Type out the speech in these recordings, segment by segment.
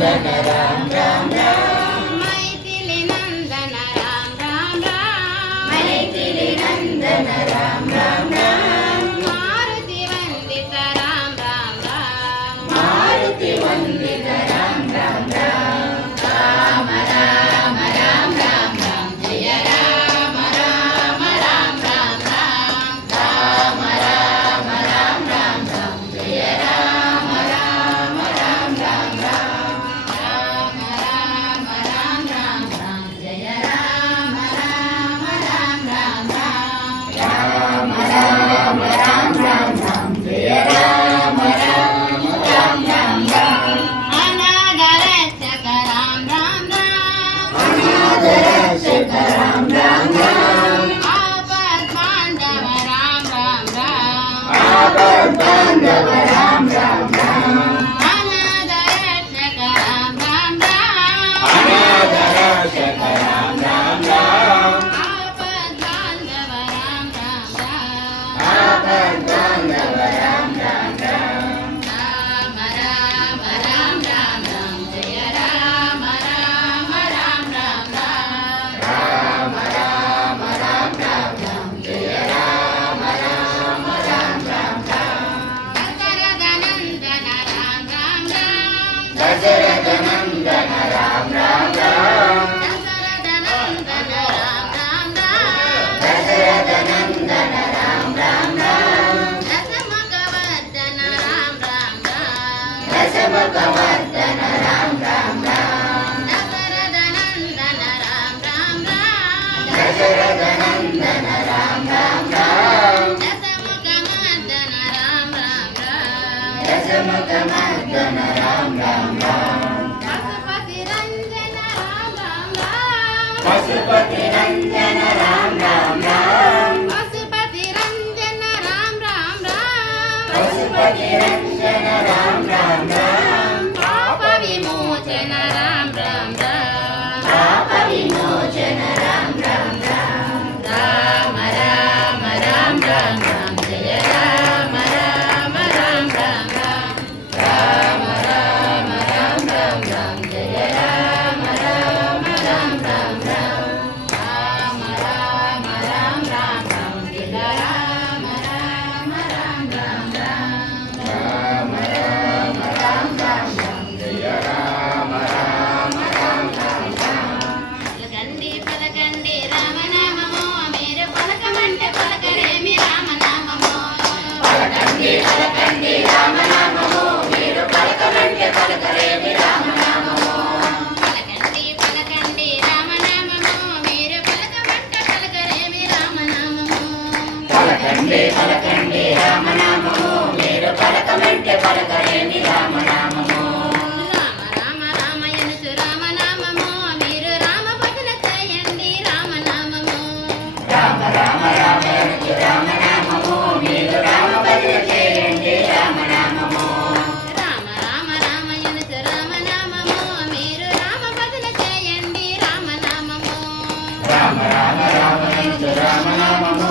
Baba Ram Ram Ram Mukamardana Ram Ram Ram Pasupati Ranjana Ram Ram Ram Pasupati Ranjana Ram Yeah. పలకండి పలకండి రామనామము. మీరు పలకమంటే పలకలేని రామనామము. రామ రామ రామ రామ రామ రామము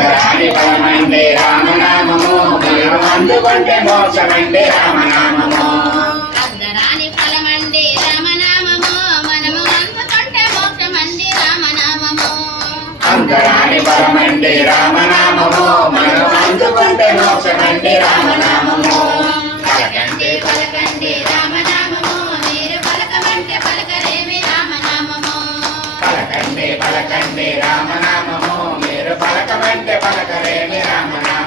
సుందరాని పరమంటే రామనామము అందుకంటే మోక్షమంటే రామనామము అందరాని ఫలమండి రామనామము మనము అందుకంటే మోక్షమండి రామనామము అందరాని ఫలమండి రామనామము మనము అందుకుంటే మోక్షమండి రామనామము పలకండి పలకండి రామనామము మీరు పలకమంటే పలకరేమి రామనామము పలకండి పలకండి రామనామము కంటే పలకరేమి రామనా